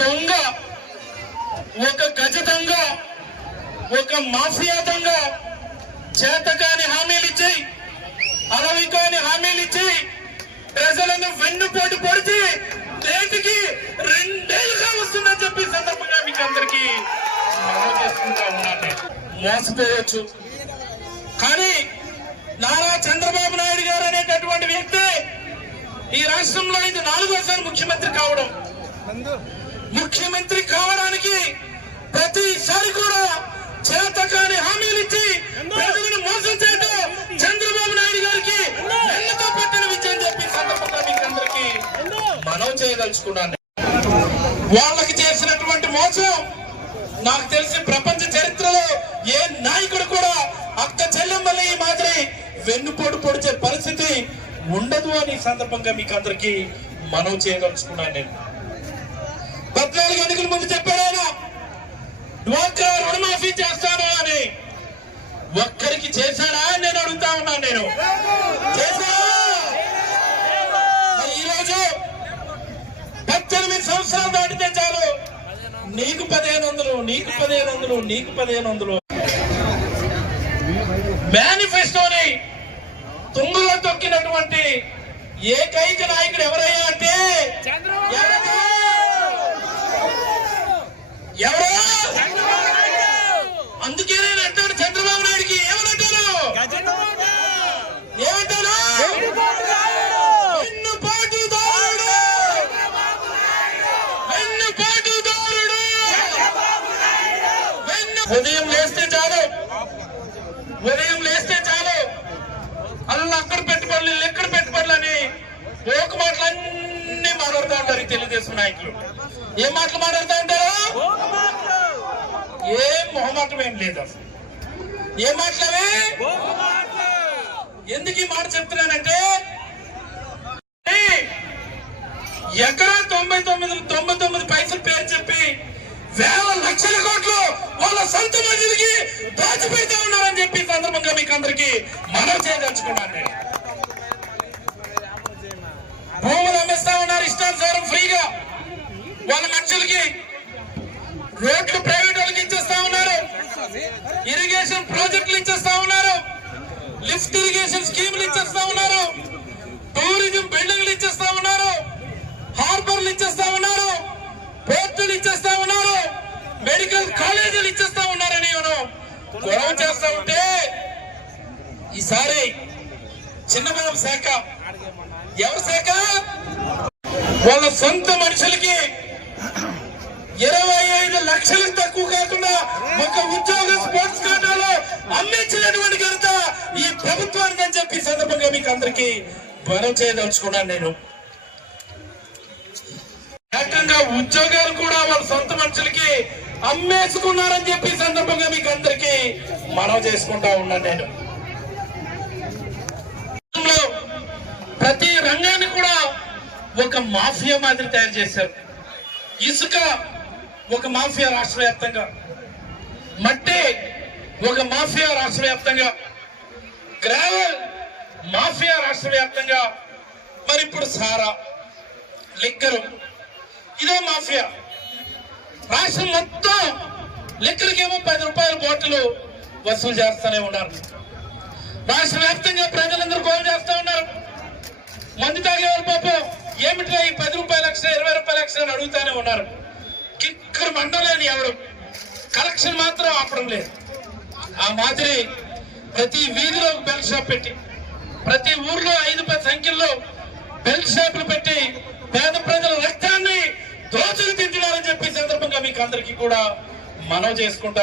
దొంగ, ఒక గజ దొంగ, ఒక మాఫియా దొంగ చేతకాని హామీలు ఇచ్చి, అరవి కాని హామీలు ఇచ్చి ప్రజలను వెన్నుపోటు పొడిచి దేనికి 2 ఏళ్ళుగా వస్తుందని చెప్పి సందర్భంగా మీకు అందరికీ చేసుకుంటా ఉన్నాను. మోసపోవచ్చు, కానీ నారా చంద్రబాబు నాయుడు గారు అనేటటువంటి వ్యక్తి ఈ రాష్ట్రంలో ఇది 4వ ముఖ్యమంత్రి కావడం. ముఖ్యమంత్రి కావడానికి ప్రతిసారి కూడా చేతకాని హామీలు ఇచ్చి ప్రజలను మోసం చేయడం చంద్రబాబు నాయుడు గారికి ఎన్నతో పట్టిన విజయం చెప్పి సందర్భంగా మీకు అందరికీ మనవి చేయదలుచుకున్నాను. వాళ్ళకి చేసినటువంటి మోసం నాకు తెలిసి ప్రపంచ చరిత్రలో ఏ నాయకుడు కూడా అక్క చెల్లెమ్మల ఈ మాదిరి వెన్నుపోటు పొడిచే పరిస్థితి ఉండదు అని సందర్భంగా మీకు అందరికీ మనవి చేయదలుచుకున్నాను. నేను 14 ఎన్నికల ముందు చెప్పాను, డ్వాక్రా రుణమాఫీ చేస్తాను అని. ఒక్కరికి చేశాడా అని నేను అడుగుతా ఉన్నాను. నేను ఈరోజు 18 సంవత్సరాలు దాటితే చాలు నీకు 1500, నీకు 1500, నీకు 1500 మేనిఫెస్టోని తుంగలో తొక్కినటువంటి ఏకైక నాయకుడు ఎవరయ్యా అంటే ఎవరు? అందుకే నేను అంటాను చంద్రబాబు నాయుడికి ఏమనంటాను, ఏమంటాను? వెన్నుపోటుదారుడు, వెన్నుపోటుదారుడు. ఉదయం లేస్తే చాలు, ఉదయం లేస్తే చాలు అల్లు అక్కడ పెట్టుబడులు, ఎక్కడ పెట్టుబడులు అని ఒక మాటలన్నీ మాట్లాడుతూ ఉంటారు తెలుగుదేశం నాయకులు. ఏం మాటలు మాట్లాడుతూ ఉంటారు? ఏం మొహమాటం ఏం లేదు అసలు. ఏం మాటలవి? ఎందుకు ఈ మాట చెప్తున్నానంటే ఎకరా 99 పైసలు పేరు చెప్పి వేల లక్షల కోట్లు వాళ్ళ సొంత మనుషులకి దాచిపెడతా ఉన్నారని చెప్పి సందర్భంగా మీకు అందరికీ మనవి చేయదలుచుకున్నాను. భూములు అమ్మేస్తా ఉన్నారు ఇష్టానుసారం ఫ్రీగా వాళ్ళ మనుషులకి. రోడ్లు ప్రైవేట్ వాళ్ళకి ఇచ్చేస్తా ఉన్నారు, ఇరిగేషన్ ప్రాజెక్టులు ఇచ్చేస్తా ఉన్నారు, లిఫ్ట్ ఇరిగేషన్ స్కీములు ఇచ్చేస్తా ఉన్నారు, టూరిజం బిల్డింగ్లు ఇచ్చేస్తా ఉన్నారు, హార్బర్లు ఇచ్చేస్తా ఉన్నారు, పోర్టులు ఇచ్చేస్తా ఉన్నారు, మెడికల్ కాలేజీలు ఇచ్చేస్తా ఉన్నారని గొడవ చేస్తా ఉంటే ఈసారి చిన్నబాబు శాఖ, ఎవరి శాఖ? వాళ్ళ సొంత మనుషులకి 25 లక్షలకు తక్కువ కాకుండా ఒక ఉద్యోగ స్పోర్ట్స్ కోటాలో అమ్మించినటువంటి ఘనత ఈ ప్రభుత్వానికి అని చెప్పి సందర్భంగా మీకు అందరికీ మనవి చేయదలుచుకున్నాను. నేను ఏకంగా ఉద్యోగాలు కూడా వాళ్ళ సొంత మనుషులకి అమ్మేసుకున్నారని చెప్పి సందర్భంగా మీకు అందరికీ మనవి చేసుకుంటా ఉన్నాను. నేను ప్రతి రంగాన్ని కూడా ఒక మాఫియా మాదిరి తయారు చేశారు. ఇసుక ఒక మాఫియా రాష్ట్ర వ్యాప్తంగా, మట్టి ఒక మాఫియా రాష్ట్ర వ్యాప్తంగా, గ్రావెల్ మాఫియా రాష్ట్ర వ్యాప్తంగా, మరి ఇప్పుడు సారా, లిక్కరు ఇదో మాఫియా. రాష్ట్రం మొత్తం లిక్కర్కేమో 10 రూపాయల బాటిల్ వసూలు చేస్తూనే ఉన్నారు. రాష్ట్ర వ్యాప్తంగా ప్రజలందరూ గోల్ చేస్తా ఉన్నారు. మందు తాగేవారు పాపం ఏమిట్రా ఈ 10 రూపాయల ఎక్స్ట్రా, 20 రూపాయల ఎక్స్ట్రా అని అడుగుతానే ఉన్నారు. కిక్కరు మండలేదు ఎవరు, కలెక్షన్ మాత్రం ఆపడం లేదు. ఆ మాదిరి ప్రతి వీధిలో బెల్ట్ షాప్ పెట్టి, ప్రతి ఊర్లో 5-10 సంఖ్యలో బెల్ట్ షాపులు పెట్టి పేద ప్రజల రక్తాన్ని దోచుకు తింటున్నారని చెప్పి సందర్భంగా మీకు అందరికీ కూడా మనవి చేసుకుంటా